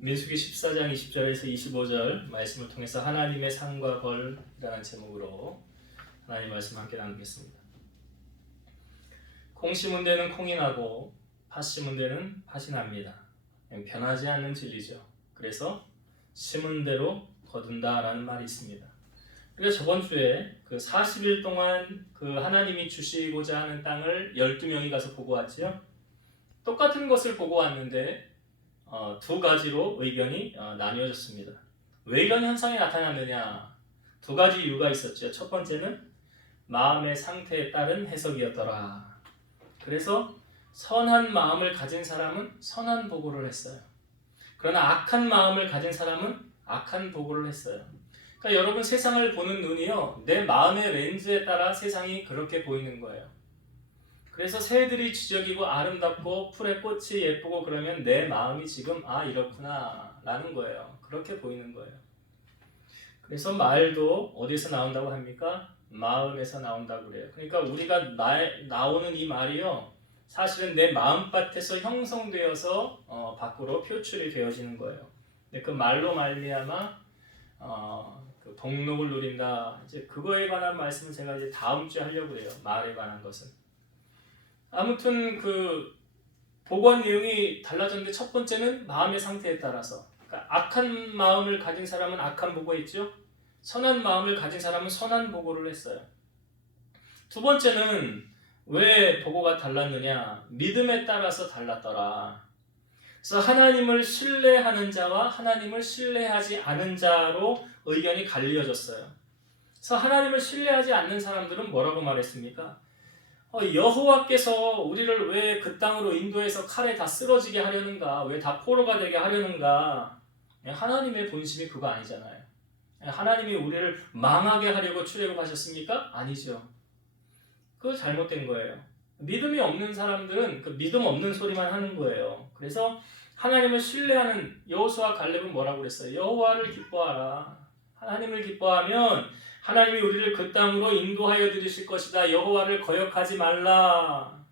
민수기 14장 20절에서 25절 말씀을 통해서 하나님의 상과 벌이라는 제목으로 하나님 말씀 함께 나누겠습니다. 콩 심은 데는 콩이 나고 팥 심은 데는 팥이 납니다. 변하지 않는 진리죠. 그래서 심은 대로 거둔다라는 말이 있습니다. 우리가 저번 주에 그 40일 동안 그 하나님이 주시고자 하는 땅을 12명이 가서 보고 왔지요. 똑같은 것을 보고 왔는데 두 가지로 의견이 나뉘어졌습니다. 왜 이런 현상이 나타났느냐? 두 가지 이유가 있었죠. 첫 번째는 마음의 상태에 따른 해석이었더라. 그래서 선한 마음을 가진 사람은 선한 보고를 했어요. 그러나 악한 마음을 가진 사람은 악한 보고를 했어요. 그러니까 여러분 세상을 보는 눈이요, 내 마음의 렌즈에 따라 세상이 그렇게 보이는 거예요. 그래서 새들이 지저귀고 아름답고 풀의 꽃이 예쁘고 그러면 내 마음이 지금 이렇구나 라는 거예요. 그렇게 보이는 거예요. 그래서 말도 어디서 나온다고 합니까? 마음에서 나온다고 그래요. 그러니까 우리가 나오는 이 말이요, 사실은 내 마음밭에서 형성되어서 밖으로 표출이 되어지는 거예요. 근데 그 말로 말미암아 그 복록을 누린다. 이제 그거에 관한 말씀은 제가 이제 다음 주에 하려고 해요. 말에 관한 것은. 아무튼 그 보고한 내용이 달라졌는데, 첫 번째는 마음의 상태에 따라서, 그러니까 악한 마음을 가진 사람은 악한 보고했죠. 선한 마음을 가진 사람은 선한 보고를 했어요. 두 번째는 왜 보고가 달랐느냐? 믿음에 따라서 달랐더라. 그래서 하나님을 신뢰하는 자와 하나님을 신뢰하지 않은 자로 의견이 갈리어졌어요. 그래서 하나님을 신뢰하지 않는 사람들은 뭐라고 말했습니까? 여호와께서 우리를 왜 그 땅으로 인도해서 칼에 다 쓰러지게 하려는가? 왜 다 포로가 되게 하려는가? 하나님의 본심이 그거 아니잖아요. 하나님이 우리를 망하게 하려고 출애굽하셨습니까? 아니죠. 그거 잘못된 거예요. 믿음이 없는 사람들은 그 믿음 없는 소리만 하는 거예요. 그래서 하나님을 신뢰하는 여호수아 갈렙은 뭐라고 그랬어요? 여호와를 기뻐하라. 하나님을 기뻐하면 하나님이 우리를 그 땅으로 인도하여 들이실 것이다. 여호와를 거역하지 말라.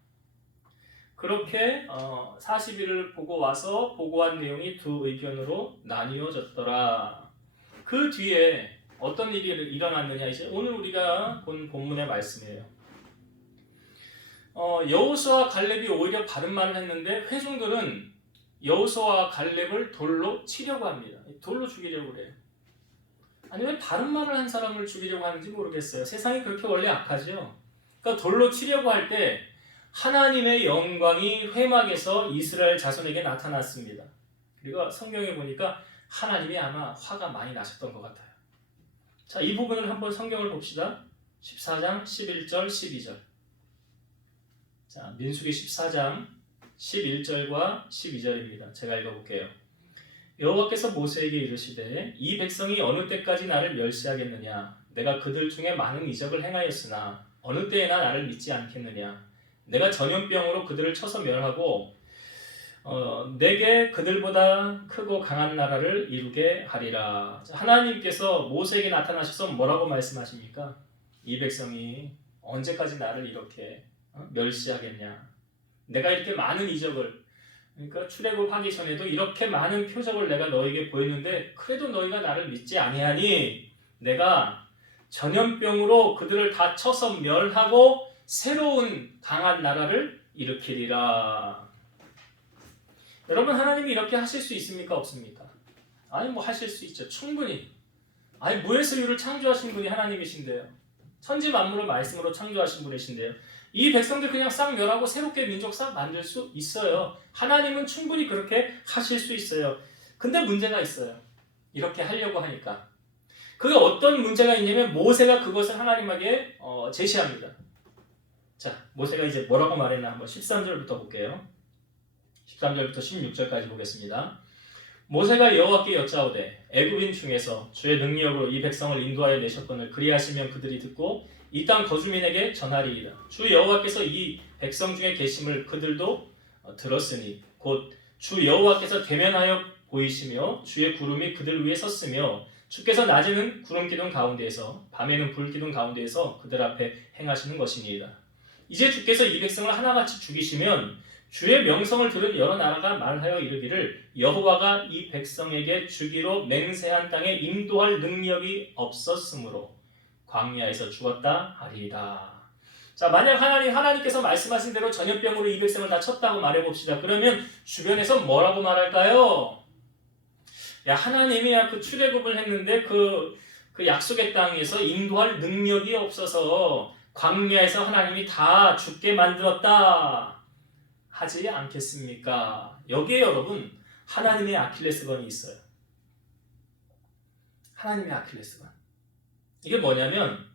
그렇게 40일을 보고 와서 보고한 내용이 두 의견으로 나뉘어졌더라. 그 뒤에 어떤 일이 일어났느냐, 이제 오늘 우리가 본 본문의 말씀이에요. 여호수아와 갈렙이 오히려 바른 말을 했는데 회중들은 여호수아와 갈렙을 돌로 치려고 합니다. 돌로 죽이려고 그래요. 아니, 왜 바른 말을 한 사람을 죽이려고 하는지 모르겠어요. 세상이 그렇게 원래 악하죠. 그러니까 돌로 치려고 할 때 하나님의 영광이 회막에서 이스라엘 자손에게 나타났습니다. 그리고 성경에 보니까 하나님이 아마 화가 많이 나셨던 것 같아요. 자, 이 부분을 한번 성경을 봅시다. 14장 11절 12절. 자, 민수기 14장 11절과 12절입니다. 제가 읽어볼게요. 여호와께서 모세에게 이르시되 이 백성이 어느 때까지 나를 멸시하겠느냐? 내가 그들 중에 많은 이적을 행하였으나 어느 때에나 나를 믿지 않겠느냐? 내가 전염병으로 그들을 쳐서 멸하고 내게 그들보다 크고 강한 나라를 이루게 하리라. 하나님께서 모세에게 나타나셔서 뭐라고 말씀하십니까? 이 백성이 언제까지 나를 이렇게 멸시하겠냐? 내가 이렇게 많은 이적을, 그러니까 출애굽하기 전에도 이렇게 많은 표적을 내가 너에게 보였는데 그래도 너희가 나를 믿지 아니하니 내가 전염병으로 그들을 다 쳐서 멸하고 새로운 강한 나라를 일으키리라. 여러분, 하나님이 이렇게 하실 수 있습니까? 없습니까? 아니, 뭐 하실 수 있죠. 충분히. 아니, 무에서 유를 창조하신 분이 하나님이신데요. 천지 만물을 말씀으로 창조하신 분이신데요. 이 백성들 그냥 싹 멸하고 새롭게 민족 싹 만들 수 있어요. 하나님은 충분히 그렇게 하실 수 있어요. 근데 문제가 있어요. 이렇게 하려고 하니까. 그게 어떤 문제가 있냐면 모세가 그것을 하나님에게 제시합니다. 자, 모세가 이제 뭐라고 말했나 한번 13절부터 볼게요. 13절부터 16절까지 보겠습니다. 모세가 여호와께 여짜오되 애굽인 중에서 주의 능력으로 이 백성을 인도하여 내셨거늘 그리하시면 그들이 듣고 이 땅 거주민에게 전하리이다. 주 여호와께서 이 백성 중에 계심을 그들도 들었으니 곧 주 여호와께서 대면하여 보이시며 주의 구름이 그들 위에 섰으며 주께서 낮에는 구름 기둥 가운데에서 밤에는 불 기둥 가운데에서 그들 앞에 행하시는 것이니이다. 이제 주께서 이 백성을 하나같이 죽이시면 주의 명성을 들은 여러 나라가 말하여 이르기를 여호와가 이 백성에게 주기로 맹세한 땅에 인도할 능력이 없었으므로 광야에서 죽었다 하리이다. 자, 만약 하나님께서 말씀하신 대로 전염병으로 이 백성을 다 쳤다고 말해봅시다. 그러면 주변에서 뭐라고 말할까요? 야, 하나님이 그 출애굽을 했는데 그 약속의 땅에서 인도할 능력이 없어서 광야에서 하나님이 다 죽게 만들었다 하지 않겠습니까? 여기에 여러분 하나님의 아킬레스건이 있어요. 하나님의 아킬레스건. 이게 뭐냐면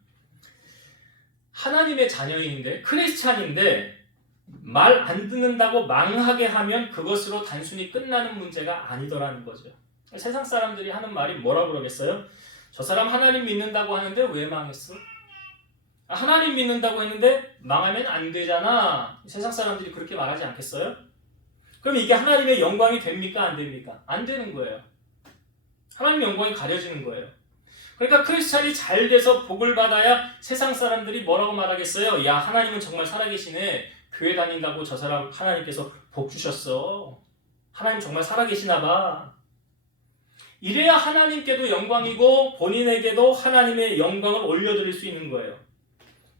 하나님의 자녀인데 크리스찬인데 말 안 듣는다고 망하게 하면 그것으로 단순히 끝나는 문제가 아니더라는 거죠. 세상 사람들이 하는 말이 뭐라고 그러겠어요? 저 사람 하나님 믿는다고 하는데 왜 망했어? 하나님 믿는다고 했는데 망하면 안 되잖아. 세상 사람들이 그렇게 말하지 않겠어요? 그럼 이게 하나님의 영광이 됩니까? 안 됩니까? 안 되는 거예요. 하나님의 영광이 가려지는 거예요. 그러니까 크리스찬이 잘 돼서 복을 받아야 세상 사람들이 뭐라고 말하겠어요? 야, 하나님은 정말 살아계시네. 교회 다닌다고 저 사람 하나님께서 복 주셨어. 하나님 정말 살아계시나 봐. 이래야 하나님께도 영광이고 본인에게도 하나님의 영광을 올려드릴 수 있는 거예요.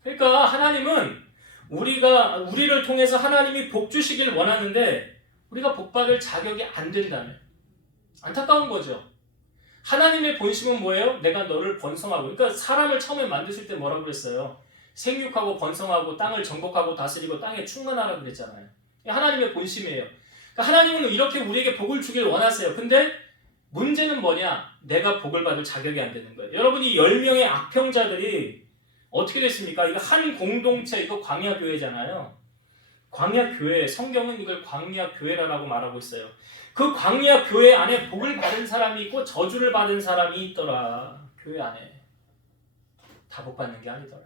그러니까 하나님은 우리를 통해서 하나님이 복 주시길 원하는데 우리가 복 받을 자격이 안 된다면 안타까운 거죠. 하나님의 본심은 뭐예요? 내가 너를 번성하고. 그러니까 사람을 처음에 만드실 때 뭐라고 그랬어요? 생육하고 번성하고 땅을 정복하고 다스리고 땅에 충만하라고 그랬잖아요. 하나님의 본심이에요. 그러니까 하나님은 이렇게 우리에게 복을 주길 원하세요. 근데 문제는 뭐냐? 내가 복을 받을 자격이 안 되는 거예요. 여러분이 10명의 악평자들이 어떻게 됐습니까? 이거 한 공동체, 이거 광야교회잖아요. 광야교회, 성경은 이걸 광야교회라고 말하고 있어요. 그 광야교회 안에 복을 받은 사람이 있고 저주를 받은 사람이 있더라. 교회 안에. 다 복 받는 게 아니더라.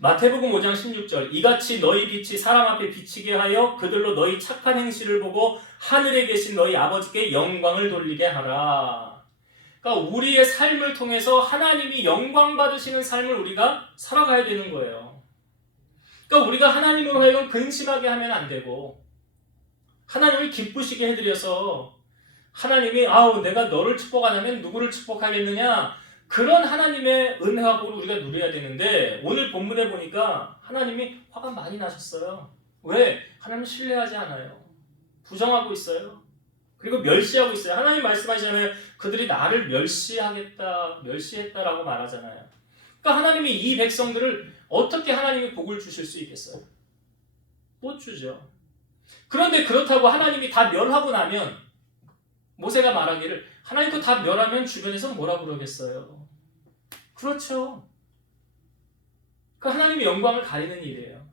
마태복음 5장 16절 이같이 너희 빛이 사람 앞에 비치게 하여 그들로 너희 착한 행실을 보고 하늘에 계신 너희 아버지께 영광을 돌리게 하라. 그러니까 우리의 삶을 통해서 하나님이 영광 받으시는 삶을 우리가 살아가야 되는 거예요. 그러니까 우리가 하나님으로 하여금 근심하게 하면 안 되고 하나님을 기쁘시게 해드려서 하나님이 내가 너를 축복 안 하면 누구를 축복하겠느냐 그런 하나님의 은혜와 복을 우리가 누려야 되는데 오늘 본문에 보니까 하나님이 화가 많이 나셨어요. 왜? 하나님을 신뢰하지 않아요. 부정하고 있어요. 그리고 멸시하고 있어요. 하나님 말씀하시잖아요. 그들이 나를 멸시했다라고 말하잖아요. 그러니까 하나님이 이 백성들을 어떻게 하나님이 복을 주실 수 있겠어요? 못 주죠. 그런데 그렇다고 하나님이 다 멸하고 나면 모세가 말하기를 하나님 그 다 멸하면 주변에서 뭐라 그러겠어요? 그렇죠. 그 하나님의 영광을 가리는 일이에요.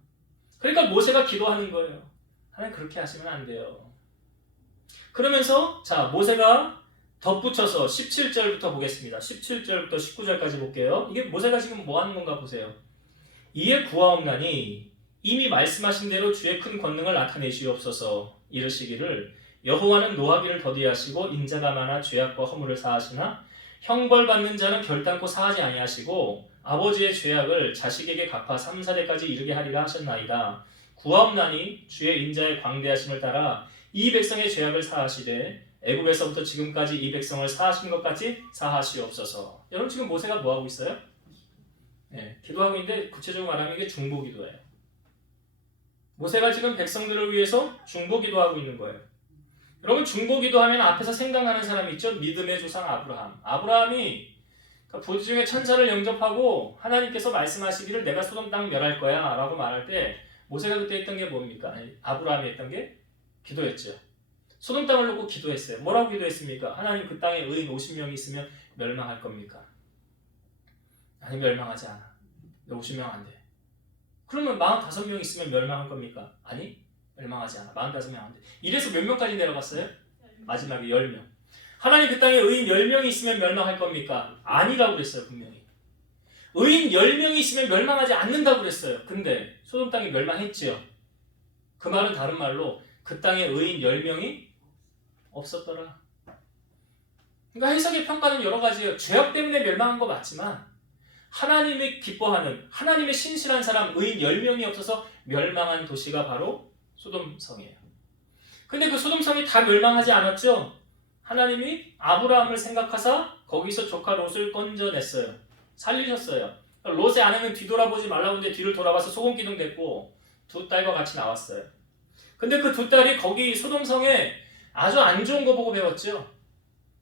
그러니까 모세가 기도하는 거예요. 하나님 그렇게 하시면 안 돼요. 그러면서 모세가 덧붙여서 17절부터 보겠습니다. 17절부터 19절까지 볼게요. 이게 모세가 지금 뭐 하는 건가 보세요. 이에 구하옵나니 이미 말씀하신 대로 주의 큰 권능을 나타내시옵소서. 이르시기를 여호와는 노하기를 더디하시고 인자가 많아 죄악과 허물을 사하시나 형벌받는 자는 결단코 사하지 아니하시고 아버지의 죄악을 자식에게 갚아 3, 4대까지 이르게 하리라 하셨나이다. 구하옵나니 주의 인자의 광대하심을 따라 이 백성의 죄악을 사하시되 애굽에서부터 지금까지 이 백성을 사하신 것 같이 사하시옵소서. 여러분 지금 모세가 뭐 하고 있어요? 기도하고 있는데 구체적으로 말하면 이게 중보기도예요. 모세가 지금 백성들을 위해서 중보기도하고 있는 거예요. 여러분 중보기도하면 앞에서 생각나는 사람이 있죠? 믿음의 조상 아브라함. 아브라함이 보지중에 천사를 영접하고 하나님께서 말씀하시기를 내가 소돔 땅 멸할 거야 라고 말할 때 모세가 그때 했던 게 뭡니까? 아브라함이 했던 게 기도했죠. 소돔 땅을 놓고 기도했어요. 뭐라고 기도했습니까? 하나님 그 땅에 의인 50명이 있으면 멸망할 겁니까? 아니 멸망하지 않아. 50명 안 돼. 그러면 45명 있으면 멸망할 겁니까? 아니 멸망하지 않아. 45명 안 돼. 이래서 몇 명까지 내려갔어요? 마지막에 10명. 하나님 그 땅에 의인 10명이 있으면 멸망할 겁니까? 아니라고 그랬어요. 분명히. 의인 10명이 있으면 멸망하지 않는다고 그랬어요. 근데 소돔 땅이 멸망했지요. 그 말은 다른 말로 그 땅에 의인 10명이 없었더라. 그러니까 해석의 평가는 여러 가지예요. 죄악 때문에 멸망한 거 맞지만 하나님이 기뻐하는 하나님의 신실한 사람 의인 10명이 없어서 멸망한 도시가 바로 소돔성이에요. 근데 그 소돔성이 다 멸망하지 않았죠. 하나님이 아브라함을 생각하사 거기서 조카 롯을 건져냈어요. 살리셨어요. 롯의 아내는 뒤돌아보지 말라고 했는데 뒤를 돌아봐서 소금기둥 됐고 두 딸과 같이 나왔어요. 근데 그 두 딸이 거기 소돔성에 아주 안 좋은 거 보고 배웠죠.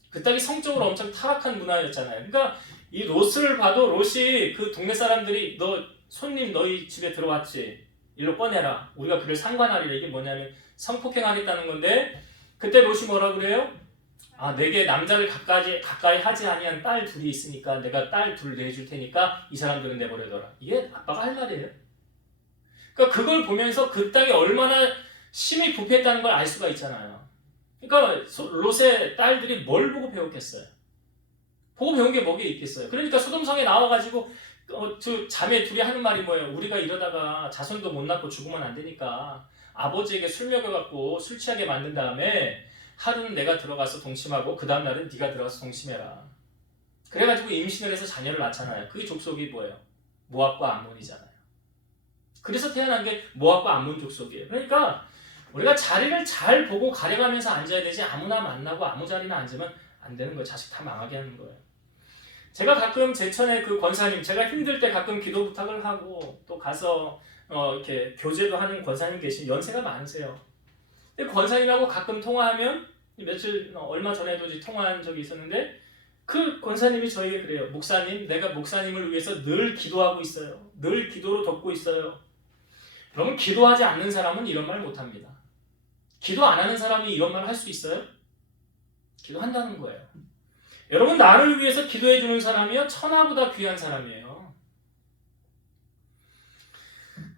그 딸이 성적으로 엄청 타락한 문화였잖아요. 그러니까 이 롯을 봐도 롯이 그 동네 사람들이 너 손님 너희 집에 들어왔지? 일로 꺼내라. 우리가 그를 상관하리라. 이게 뭐냐면 성폭행하겠다는 건데 그때 롯이 뭐라 그래요? 내게 남자를 가까이 하지 아니한 딸 둘이 있으니까 내가 딸 둘 내줄 테니까 이 사람들은 내버려둬라. 이게 아빠가 할 말이에요. 그러니까 그걸 보면서 그 땅이 얼마나 심히 부패했다는 걸 알 수가 있잖아요. 그러니까 롯의 딸들이 뭘 보고 배웠겠어요? 보고 배운 게 뭐게 있겠어요? 그러니까 소돔성에 나와가지고 두 자매 둘이 하는 말이 뭐예요? 우리가 이러다가 자손도 못 낳고 죽으면 안 되니까 아버지에게 술 먹여갖고 술 취하게 만든 다음에 하루는 내가 들어가서 동침하고 그 다음 날은 네가 들어가서 동침해라. 그래가지고 임신을 해서 자녀를 낳잖아요. 그게 족속이 뭐예요? 모압과 암몬이잖아요. 그래서 태어난 게 모압과 암몬 족속이에요. 그러니까 우리가 자리를 잘 보고 가려가면서 앉아야 되지 아무나 만나고 아무 자리나 앉으면 안 되는 거예요. 자식 다 망하게 하는 거예요. 제가 가끔 제천의 그 권사님, 제가 힘들 때 가끔 기도 부탁을 하고 또 가서 이렇게 교제도 하는 권사님 계신 연세가 많으세요. 근데 권사님하고 가끔 통화하면 며칠 얼마 전에도 통화한 적이 있었는데 그 권사님이 저에게 그래요. 목사님, 내가 목사님을 위해서 늘 기도하고 있어요. 늘 기도로 돕고 있어요. 여러분 기도하지 않는 사람은 이런 말 못합니다. 기도 안 하는 사람이 이런 말 할 수 있어요? 기도한다는 거예요. 여러분 나를 위해서 기도해 주는 사람이요 천하보다 귀한 사람이에요.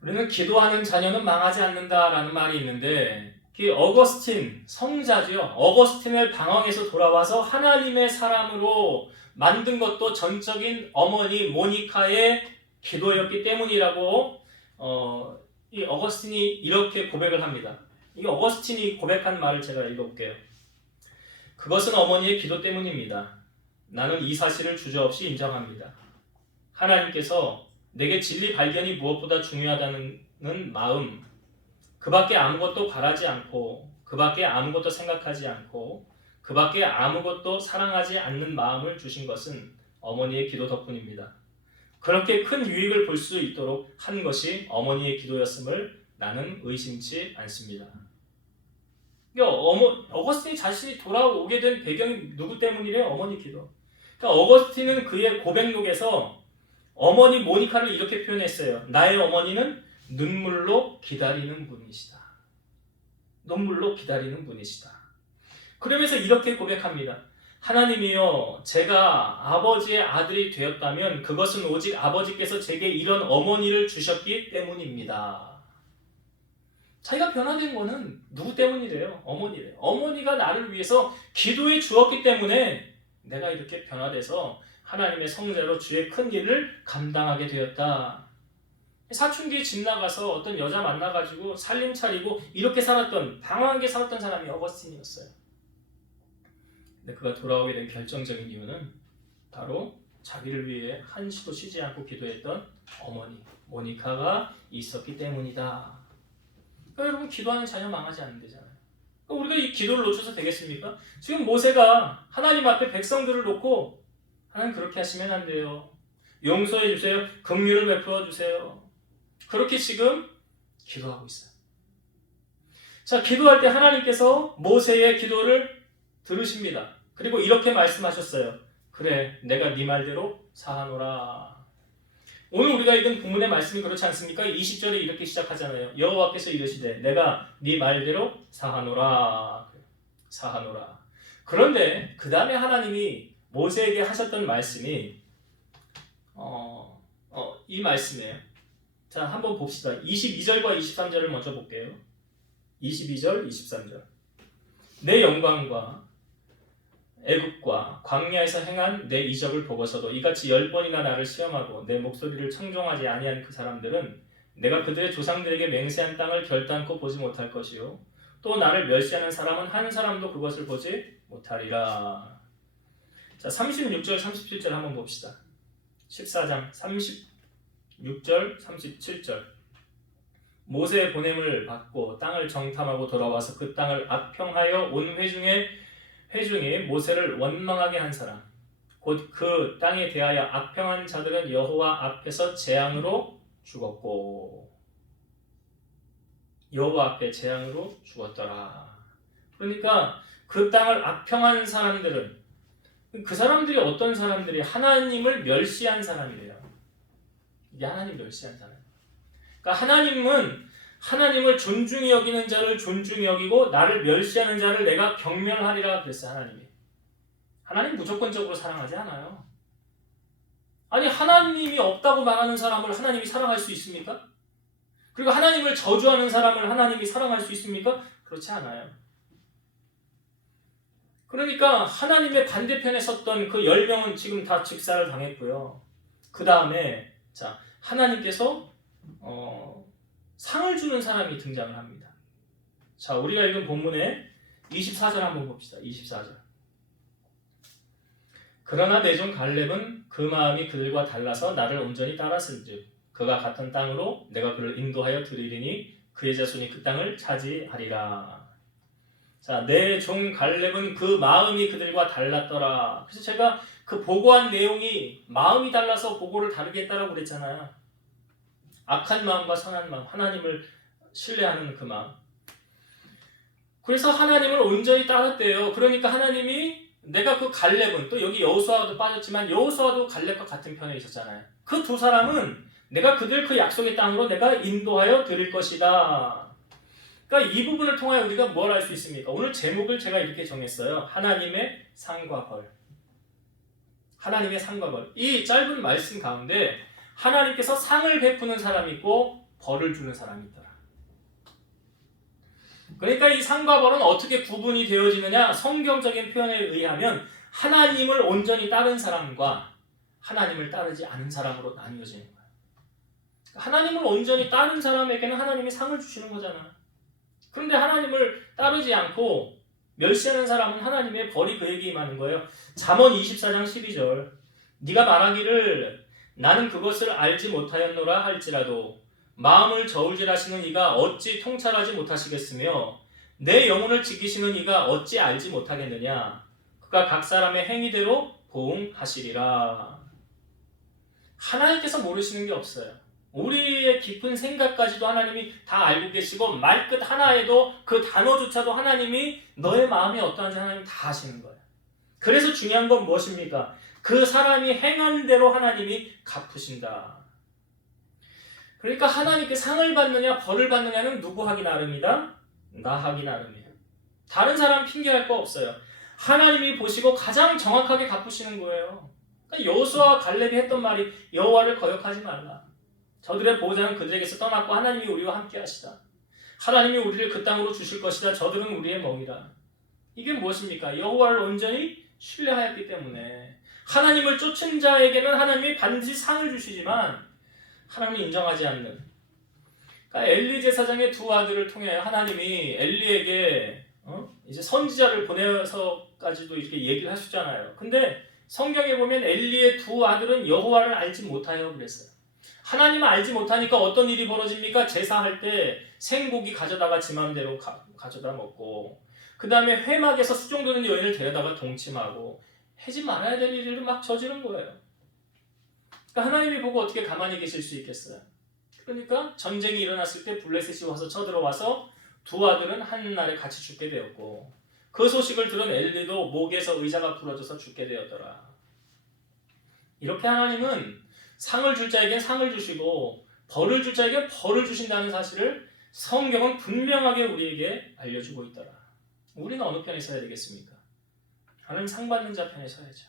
우리는 기도하는 자녀는 망하지 않는다라는 말이 있는데 그 어거스틴 성자죠. 어거스틴을 방황해서 돌아와서 하나님의 사람으로 만든 것도 전적인 어머니 모니카의 기도였기 때문이라고 이 어거스틴이 이렇게 고백을 합니다. 이 어거스틴이 고백한 말을 제가 읽어볼게요. 그것은 어머니의 기도 때문입니다. 나는 이 사실을 주저없이 인정합니다. 하나님께서 내게 진리 발견이 무엇보다 중요하다는 마음, 그 밖에 아무것도 바라지 않고 그 밖에 아무것도 생각하지 않고 그 밖에 아무것도 사랑하지 않는 마음을 주신 것은 어머니의 기도 덕분입니다. 그렇게 큰 유익을 볼 수 있도록 한 것이 어머니의 기도였음을 나는 의심치 않습니다. 어거스틴이 자신이 돌아오게 된 배경이 누구 때문이래요? 어머니 기도. 그러니까 어거스틴은 그의 고백록에서 어머니 모니카를 이렇게 표현했어요. 나의 어머니는 눈물로 기다리는 분이시다. 눈물로 기다리는 분이시다. 그러면서 이렇게 고백합니다. 하나님이여, 제가 아버지의 아들이 되었다면 그것은 오직 아버지께서 제게 이런 어머니를 주셨기 때문입니다. 자기가 변화된 거는 누구 때문이래요? 어머니래요. 어머니가 나를 위해서 기도해 주었기 때문에 내가 이렇게 변화돼서 하나님의 성자로 주의 큰 일을 감당하게 되었다. 사춘기에 집 나가서 어떤 여자 만나가지고 살림 차리고 이렇게 살았던, 방황하게 살았던 사람이 어거스틴이었어요. 근데 그가 돌아오게 된 결정적인 이유는 바로 자기를 위해 한시도 쉬지 않고 기도했던 어머니 모니카가 있었기 때문이다. 그러니까 여러분 기도하는 자녀 망하지 않는 데잖아요. 그러니까 우리가 이 기도를 놓쳐서 되겠습니까? 지금 모세가 하나님 앞에 백성들을 놓고 하나님 그렇게 하시면 안 돼요. 용서해 주세요. 긍휼을 베풀어 주세요. 그렇게 지금 기도하고 있어요. 자, 기도할 때 하나님께서 모세의 기도를 들으십니다. 그리고 이렇게 말씀하셨어요. 그래, 내가 네 말대로 사하노라. 오늘 우리가 읽은 본문의 말씀이 그렇지 않습니까? 20절에 이렇게 시작하잖아요. 여호와께서 이르시되 내가 네 말대로 사하노라. 사하노라. 그런데 그 다음에 하나님이 모세에게 하셨던 말씀이 이 말씀이에요. 자, 한번 봅시다. 22절과 23절을 먼저 볼게요. 22절, 23절. 내 영광과 애굽과 광야에서 행한 내 이적을 보고서도 이같이 10번이나 나를 시험하고 내 목소리를 청종하지 아니한 그 사람들은 내가 그들의 조상들에게 맹세한 땅을 결단코 보지 못할 것이요 또 나를 멸시하는 사람은 한 사람도 그것을 보지 못하리라. 자, 36절, 37절 한번 봅시다. 14장 36절 37절 모세의 보냄을 받고 땅을 정탐하고 돌아와서 그 땅을 악평하여 온 회중이 모세를 원망하게 한 사람 곧 그 땅에 대하여 악평한 자들은 여호와 앞에서 재앙으로 죽었고 여호와 앞에 재앙으로 죽었더라. 그러니까 그 땅을 악평한 사람들은 그 사람들이 어떤 사람들이 하나님을 멸시한 사람이래요. 이게 하나님 멸시한 사람. 그러니까 하나님은 하나님을 존중히 여기는 자를 존중히 여기고 나를 멸시하는 자를 내가 경멸하리라 그랬어요. 하나님이. 하나님 무조건적으로 사랑하지 않아요. 아니 하나님이 없다고 말하는 사람을 하나님이 사랑할 수 있습니까? 그리고 하나님을 저주하는 사람을 하나님이 사랑할 수 있습니까? 그렇지 않아요. 그러니까 하나님의 반대편에 섰던 그 10명은 지금 다 직사를 당했고요. 그 다음에 자 하나님께서 상을 주는 사람이 등장을 합니다. 자 우리가 읽은 본문의 24절 한번 봅시다. 24절 그러나 내 종 갈렙은 그 마음이 그들과 달라서 나를 온전히 따랐은즉 그가 같은 땅으로 내가 그를 인도하여 드리리니 그의 자손이 그 땅을 차지하리라. 자, 내 종 갈렙은 그 마음이 그들과 달랐더라. 그래서 제가 그 보고한 내용이 마음이 달라서 보고를 다르게 했다라고 그랬잖아요. 악한 마음과 선한 마음, 하나님을 신뢰하는 그 마음. 그래서 하나님을 온전히 따랐대요. 그러니까 하나님이 내가 그 갈렙은 또 여기 여호수아도 빠졌지만 여호수아도 갈렙과 같은 편에 있었잖아요. 그 두 사람은 내가 그들 그 약속의 땅으로 내가 인도하여 드릴 것이다. 그러니까 이 부분을 통하여 우리가 뭘 알 수 있습니까? 오늘 제목을 제가 이렇게 정했어요. 하나님의 상과 벌. 하나님의 상과 벌. 이 짧은 말씀 가운데 하나님께서 상을 베푸는 사람이 있고 벌을 주는 사람이 있더라. 그러니까 이 상과 벌은 어떻게 구분이 되어지느냐? 성경적인 표현에 의하면 하나님을 온전히 따른 사람과 하나님을 따르지 않은 사람으로 나뉘어지는 거예요. 하나님을 온전히 따른 사람에게는 하나님이 상을 주시는 거잖아. 그런데 하나님을 따르지 않고 멸시하는 사람은 하나님의 벌이 그에게 임하는 거예요. 잠언 24장 12절 네가 말하기를 나는 그것을 알지 못하였노라 할지라도 마음을 저울질하시는 이가 어찌 통찰하지 못하시겠으며 내 영혼을 지키시는 이가 어찌 알지 못하겠느냐. 그가 각 사람의 행위대로 보응하시리라. 하나님께서 모르시는 게 없어요. 우리의 깊은 생각까지도 하나님이 다 알고 계시고 말끝 하나에도 그 단어조차도 하나님이 너의 마음이 어떠한지 하나님 다 아시는 거예요. 그래서 중요한 건 무엇입니까? 그 사람이 행한 대로 하나님이 갚으신다. 그러니까 하나님께 상을 받느냐 벌을 받느냐는 누구 하기 나름이다? 나 하기 나름이에요. 다른 사람 핑계할 거 없어요. 하나님이 보시고 가장 정확하게 갚으시는 거예요. 그러니까 여호수아와 갈렙이 했던 말이 여호와를 거역하지 말라. 저들의 보호자는 그들에게서 떠났고 하나님이 우리와 함께 하시다. 하나님이 우리를 그 땅으로 주실 것이다. 저들은 우리의 멍이다. 이게 무엇입니까? 여호와를 온전히 신뢰하였기 때문에 하나님을 쫓은 자에게는 하나님이 반드시 상을 주시지만 하나님이 인정하지 않는 그러니까 엘리 제사장의 두 아들을 통해 하나님이 엘리에게 이제 선지자를 보내서까지도 이렇게 얘기를 하셨잖아요. 근데 성경에 보면 엘리의 두 아들은 여호와를 알지 못하여 그랬어요. 하나님을 알지 못하니까 어떤 일이 벌어집니까? 제사할 때 생고기 가져다가 지 맘대로 가져다 먹고 그 다음에 회막에서 수종드는 여인을 데려다가 동침하고 하지 말아야 될 일을 막 저지른 거예요. 그러니까 하나님이 보고 어떻게 가만히 계실 수 있겠어요? 그러니까 전쟁이 일어났을 때 블레셋이 와서 쳐들어와서 두 아들은 한날에 같이 죽게 되었고 그 소식을 들은 엘리도 목에서 의자가 부러져서 죽게 되었더라. 이렇게 하나님은 상을 줄 자에겐 상을 주시고 벌을 줄 자에게 벌을 주신다는 사실을 성경은 분명하게 우리에게 알려주고 있더라. 우리는 어느 편에 서야 되겠습니까? 하나님 상 받는 자 편에 서야죠.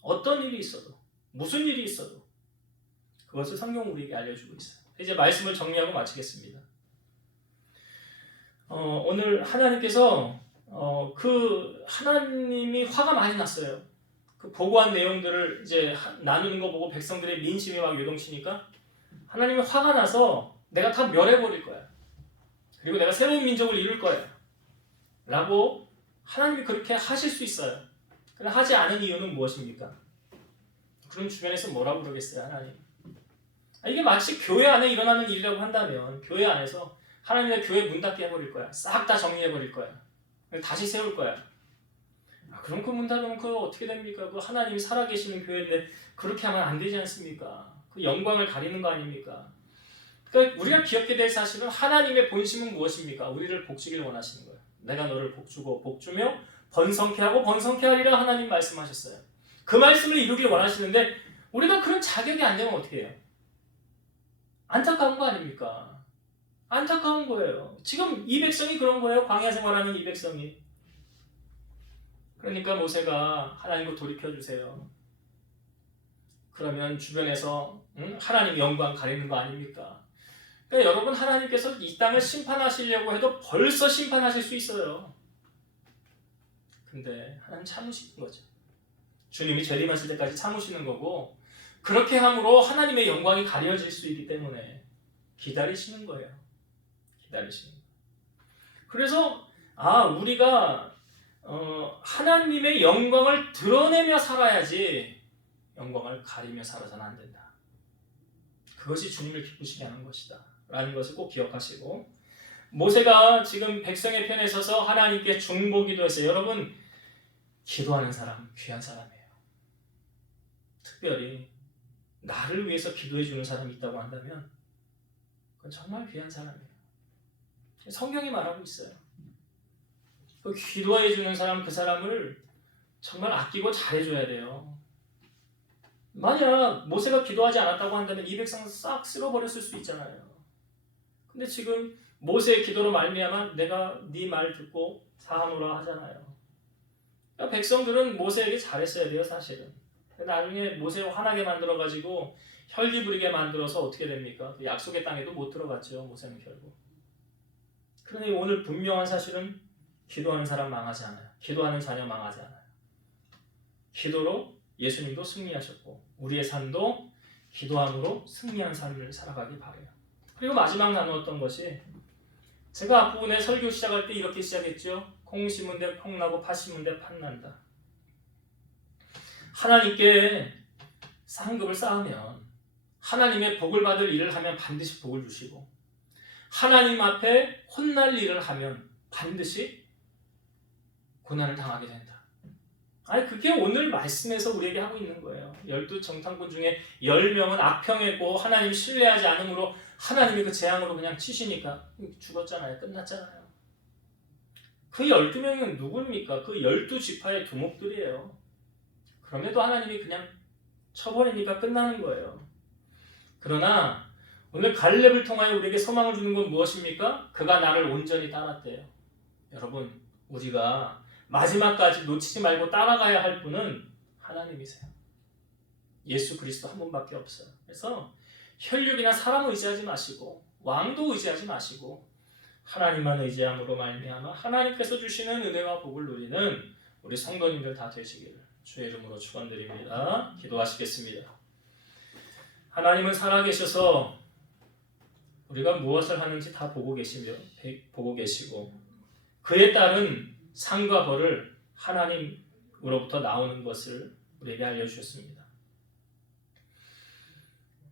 어떤 일이 있어도 무슨 일이 있어도 그것을 성경은 우리에게 알려주고 있어요. 이제 말씀을 정리하고 마치겠습니다. 오늘 하나님께서 그 하나님이 화가 많이 났어요. 그 보고한 내용들을 이제 나누는 거 보고 백성들의 민심이 막 요동치니까 하나님이 화가 나서 내가 다 멸해버릴 거야. 그리고 내가 새로운 민족을 이룰 거야. 라고 하나님이 그렇게 하실 수 있어요. 그러나 하지 않은 이유는 무엇입니까? 그럼 주변에서 뭐라고 그러겠어요, 하나님? 이게 마치 교회 안에 일어나는 일이라고 한다면 교회 안에서 하나님의 교회 문 닫게 해버릴 거야. 싹 다 정리해버릴 거야. 다시 세울 거야. 그럼 그 문 닫으면 그거 어떻게 됩니까? 그 하나님이 살아계시는 교회인데 그렇게 하면 안 되지 않습니까? 그 영광을 가리는 거 아닙니까? 그러니까 우리가 기억해야 될 사실은 하나님의 본심은 무엇입니까? 우리를 복주길 원하시는 거예요. 내가 너를 복주고 복주며 번성케 하고 번성케 하리라 하나님 말씀하셨어요. 그 말씀을 이루길 원하시는데 우리가 그런 자격이 안 되면 어떻게 해요? 안타까운 거 아닙니까? 안타까운 거예요. 지금 이 백성이 그런 거예요. 광야 생활하는 이 백성이. 그러니까 모세가 하나님께 돌이켜주세요. 그러면 주변에서 하나님 영광 가리는 거 아닙니까? 그러니까 여러분 하나님께서 이 땅을 심판하시려고 해도 벌써 심판하실 수 있어요. 근데 하나님 참으시는 거죠. 주님이 재림하실 때까지 참으시는 거고 그렇게 함으로 하나님의 영광이 가려질 수 있기 때문에 기다리시는 거예요. 기다리시는 거예요. 그래서 우리가 하나님의 영광을 드러내며 살아야지 영광을 가리며 살아서는 안 된다. 그것이 주님을 기쁘시게 하는 것이다 라는 것을 꼭 기억하시고 모세가 지금 백성의 편에 서서 하나님께 중보기도 했어요. 여러분 기도하는 사람 귀한 사람이에요. 특별히 나를 위해서 기도해 주는 사람이 있다고 한다면 그건 정말 귀한 사람이에요. 성경이 말하고 있어요. 그 기도해 주는 사람 그 사람을 정말 아끼고 잘해줘야 돼요. 만약 모세가 기도하지 않았다고 한다면 이 백성 싹 쓸어버렸을 수 있잖아요. 근데 지금 모세의 기도로 말미암아 내가 네 말 듣고 사하노라 하잖아요. 그러니까 백성들은 모세에게 잘했어야 돼요, 사실은. 나중에 모세를 화나게 만들어가지고 혈기 부리게 만들어서 어떻게 됩니까? 약속의 땅에도 못 들어갔죠, 모세는 결국. 그러니 오늘 분명한 사실은 기도하는 사람 망하지 않아요. 기도하는 자녀 망하지 않아요. 기도로 예수님도 승리하셨고 우리의 삶도 기도함으로 승리한 삶을 살아가길 바라요. 그리고 마지막 나누었던 것이 제가 앞부분에 설교 시작할 때 이렇게 시작했죠. 콩 심은 데 콩 나고 팥 심은 데 팥 난다. 하나님께 상급을 쌓으면 하나님의 복을 받을 일을 하면 반드시 복을 주시고 하나님 앞에 혼날 일을 하면 반드시 고난을 당하게 된다. 그게 오늘 말씀에서 우리에게 하고 있는 거예요. 12정탐꾼 중에 10명은 악평이고 하나님 신뢰하지 않으므로 하나님이 그 재앙으로 그냥 치시니까 죽었잖아요. 끝났잖아요. 그 12명은 누굽니까? 그 12지파의 두목들이에요. 그럼에도 하나님이 그냥 쳐버리니까 끝나는 거예요. 그러나 오늘 갈렙을 통하여 우리에게 소망을 주는 건 무엇입니까? 그가 나를 온전히 따랐대요. 여러분 우리가 마지막까지 놓치지 말고 따라가야 할 분은 하나님이세요. 예수 그리스도 한 분밖에 없어요. 그래서 혈육이나 사람을 의지하지 마시고 왕도 의지하지 마시고 하나님만 의지함으로 말미암아 하나님께서 주시는 은혜와 복을 누리는 우리 성도님들 다 되시기를 주의 이름으로 축원드립니다. 기도하시겠습니다. 하나님은 살아계셔서 우리가 무엇을 하는지 다 보고 계시고 그에 따른 상과 벌을 하나님으로부터 나오는 것을 우리에게 알려주셨습니다.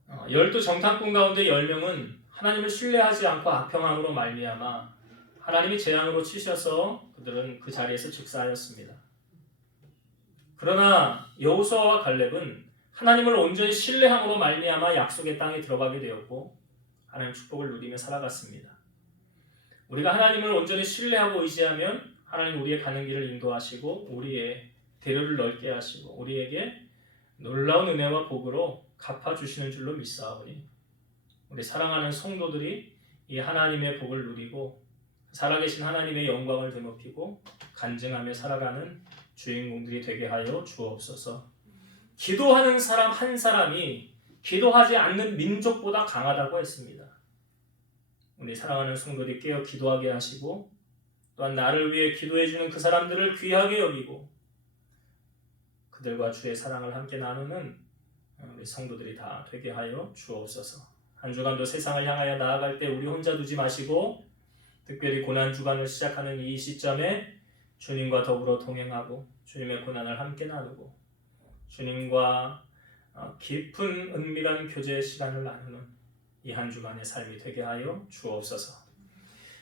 12정탐꾼 가운데 10명은 하나님을 신뢰하지 않고 악평함으로 말미암아 하나님이 재앙으로 치셔서 그들은 그 자리에서 즉사하였습니다. 그러나 여호수아와 갈렙은 하나님을 온전히 신뢰함으로 말미암아 약속의 땅에 들어가게 되었고 하나님 축복을 누리며 살아갔습니다. 우리가 하나님을 온전히 신뢰하고 의지하면 하나님 우리의 가는 길을 인도하시고 우리의 대로를 넓게 하시고 우리에게 놀라운 은혜와 복으로 갚아주시는 줄로 믿사오니 우리 사랑하는 성도들이 이 하나님의 복을 누리고 살아계신 하나님의 영광을 되높이고 간증하며 살아가는 주인공들이 되게 하여 주옵소서. 기도하는 사람 한 사람이 기도하지 않는 민족보다 강하다고 했습니다. 우리 사랑하는 성도들이 깨어 기도하게 하시고 또한 나를 위해 기도해주는 그 사람들을 귀하게 여기고 그들과 주의 사랑을 함께 나누는 우리 성도들이 다 되게 하여 주옵소서. 한 주간도 세상을 향하여 나아갈 때 우리 혼자 두지 마시고 특별히 고난주간을 시작하는 이 시점에 주님과 더불어 동행하고 주님의 고난을 함께 나누고 주님과 깊은 은밀한 교제 시간을 나누는 이 한 주간의 삶이 되게 하여 주옵소서.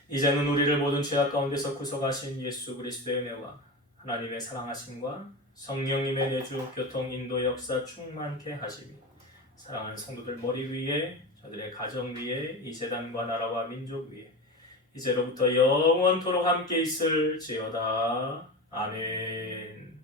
이제는 우리를 모든 죄악 가운데서 구속하신 예수 그리스도의 은혜와 하나님의 사랑하심과 성령님의 내주 교통 인도 역사 충만케 하시니 사랑하는 성도들 머리 위에 저들의 가정 위에 이 재단과 나라와 민족 위에 이제로부터 영원토록 함께 있을지어다. 아멘.